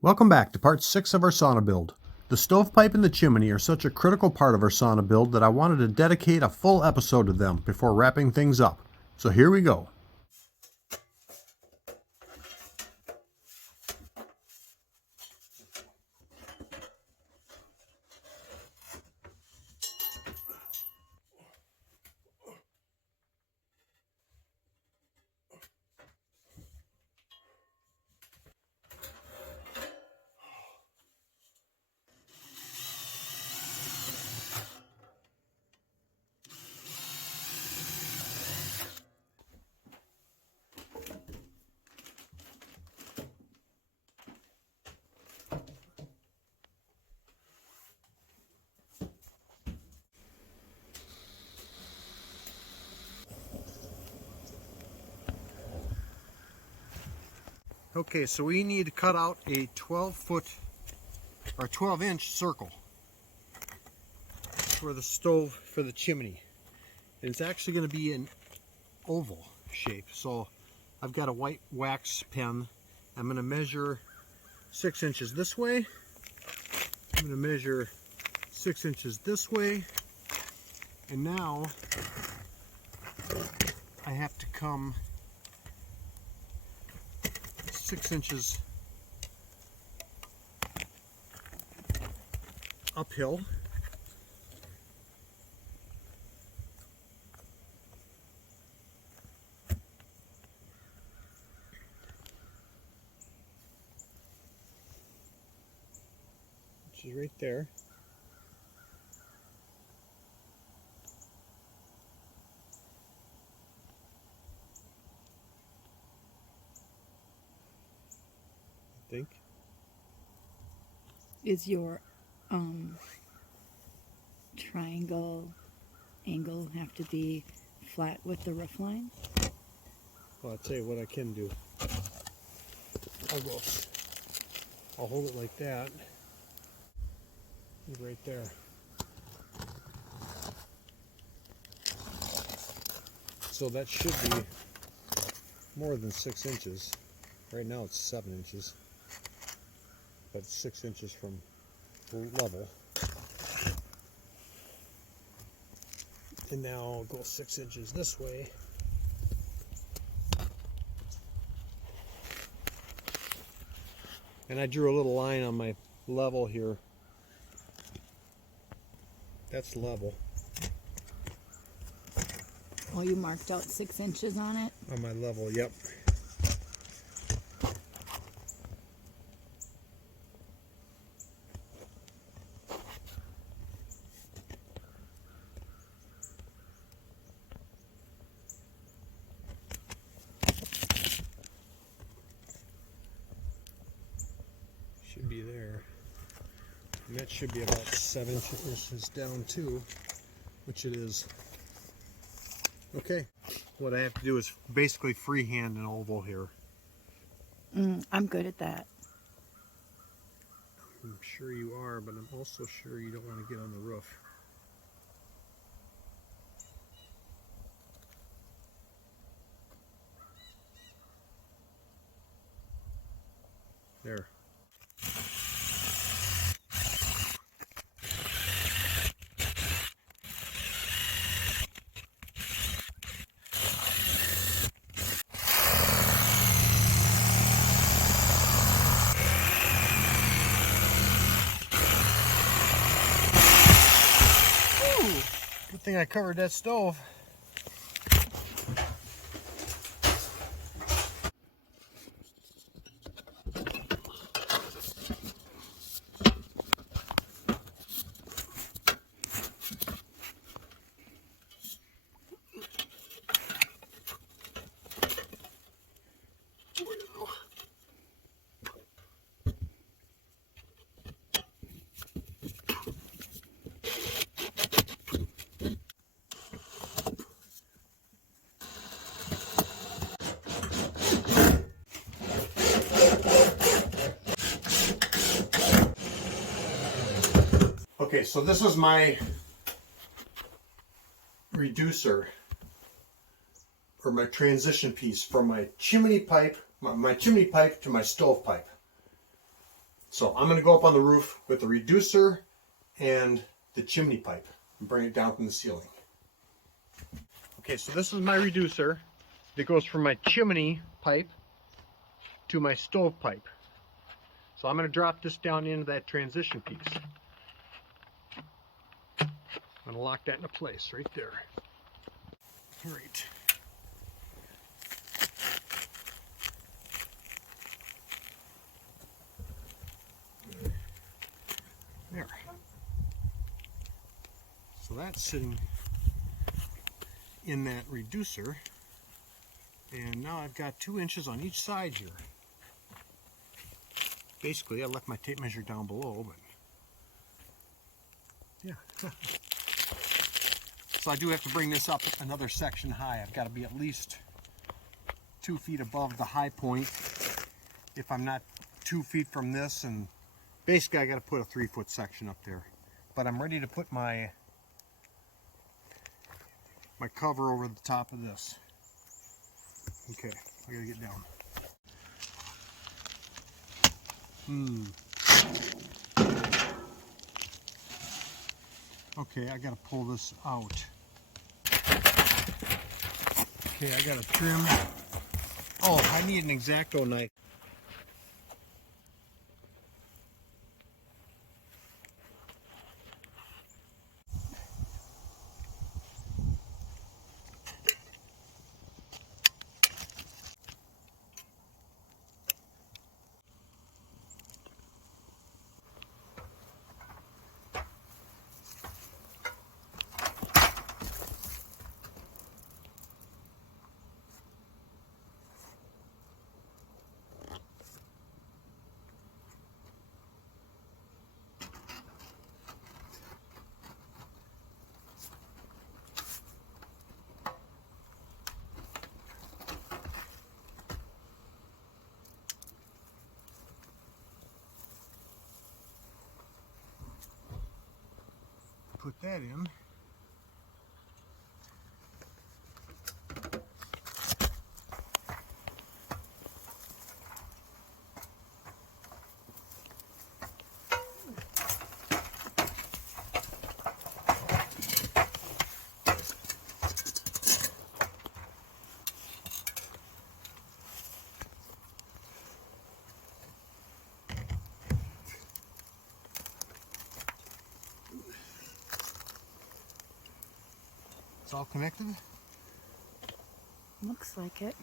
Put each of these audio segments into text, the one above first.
Welcome back to part 6 of our sauna build. The stovepipe and the chimney are such a critical part of our sauna build that I wanted to dedicate a full episode to them before wrapping things up. So here we go. Okay, so we need to cut out a 12-foot or 12-inch circle for the stove for the chimney. And it's actually going to be an oval shape. So I've got a white wax pen. I'm going to measure 6 inches this way. I'm going to measure 6 inches this way. And now I have to come 6 inches uphill. Which is right there. I think. Is your triangle angle have to be flat with the roof line? Well, I'll tell you what I can do. I'll hold it like that. Right there. So that should be more than 6 inches. Right now it's 7 inches. But 6 inches from level. And now I'll go 6 inches this way. And I drew a little line on my level here. That's level. Oh, you marked out 6 inches on it? On my level, yep. Should be there. And that should be about 7 inches down too, which it is. Okay, what I have to do is basically freehand an oval here. I'm good at that. I'm sure you are, but I'm also sure you don't want to get on the roof. There. Good thing I covered that stove. Okay, so this is my reducer, or my transition piece from my chimney pipe, my chimney pipe to my stovepipe. So I'm going to go up on the roof with the reducer and the chimney pipe and bring it down from the ceiling. Okay, so this is my reducer that goes from my chimney pipe to my stovepipe. So I'm going to drop this down into that transition piece. I'm going to lock that into place right there. All right. There. So that's sitting in that reducer. And now I've got 2 inches on each side here. Basically, I left my tape measure down below, but yeah. So I do have to bring this up another section high. I've got to be at least 2 feet above the high point if I'm not 2 feet from this, and basically I got to put a 3-foot section up there. But I'm ready to put my cover over the top of this. Okay, I gotta get down. Okay, I gotta pull this out. Okay, I gotta trim. Oh, I need an X-Acto knife. Put that in. It's all connected? Looks like it.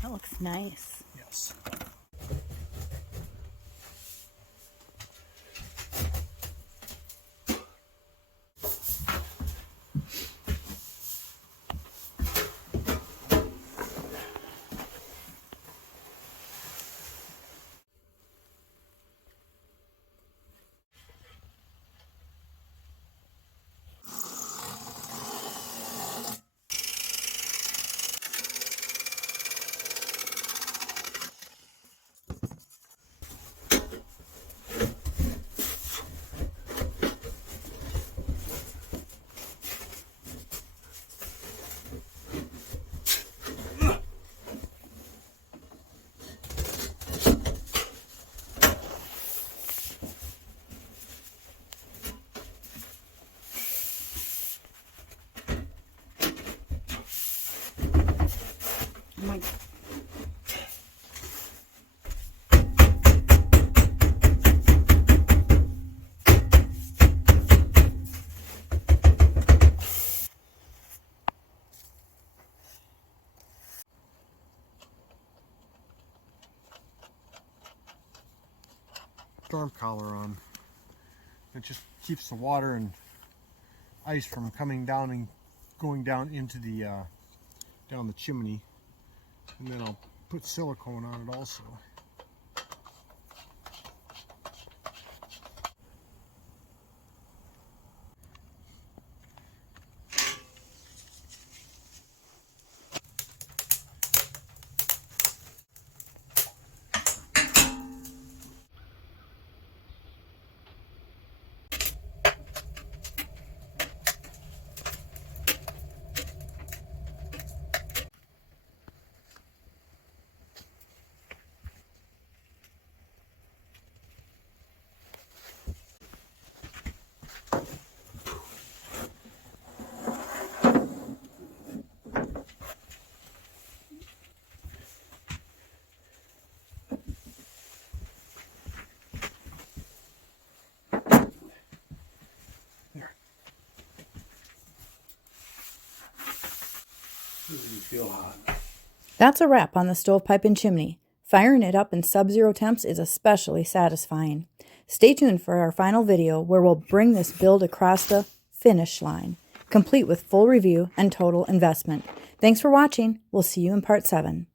That looks nice. Yes. Oh my. Storm collar on. It just keeps the water and ice from coming down and going down into the down the chimney. And then I'll put silicone on it also. feel hot. That's a wrap on the Stovepipe and Chimney. Firing it up in sub-zero temps is especially satisfying. Stay tuned for our final video where we'll bring this build across the finish line, complete with full review and total investment. Thanks for watching. We'll see you in part 7.